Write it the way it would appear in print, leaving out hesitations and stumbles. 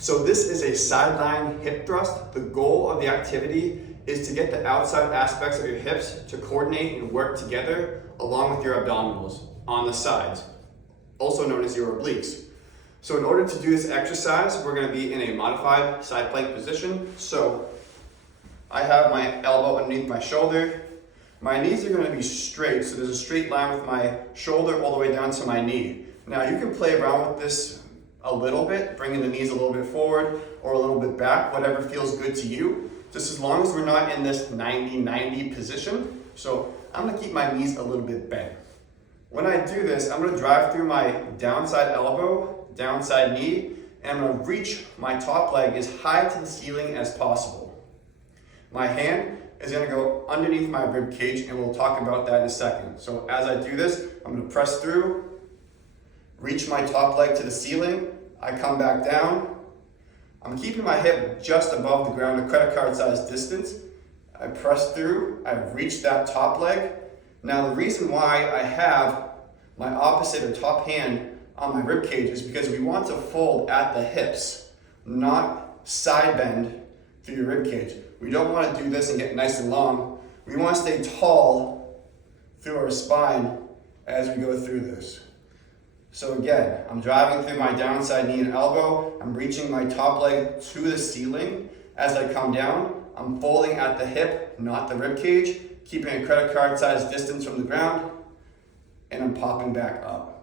So this is a sideline hip thrust. The goal of the activity is to get the outside aspects of your hips to coordinate and work together along with your abdominals on the sides, also known as your obliques. So in order to do this exercise, we're going to be in a modified side plank position. So I have my elbow underneath my shoulder. My knees are going to be straight, so there's a straight line with my shoulder all the way down to my knee. Now you can play around with this a little bit, bringing the knees a little bit forward or a little bit back, whatever feels good to you, just as long as we're not in this 90-90 position. So I'm going to keep my knees a little bit bent. When I do this, I'm going to drive through my downside elbow, downside knee, and I'm going to reach my top leg as high to the ceiling as possible. My hand is going to go underneath my rib cage, and we'll talk about that in a second. So as I do this, I'm going to press through, reach my top leg to the ceiling, I come back down. I'm keeping my hip just above the ground, a credit card size distance. I press through, I reach that top leg. Now the reason why I have my opposite or top hand on my rib cage is because we want to fold at the hips, not side bend through your rib cage. We don't want to do this and get nice and long. We want to stay tall through our spine as we go through this. So again, I'm driving through my downside knee and elbow. I'm reaching my top leg to the ceiling. As I come down, I'm folding at the hip, not the rib cage, keeping a credit card size distance from the ground, and I'm popping back up.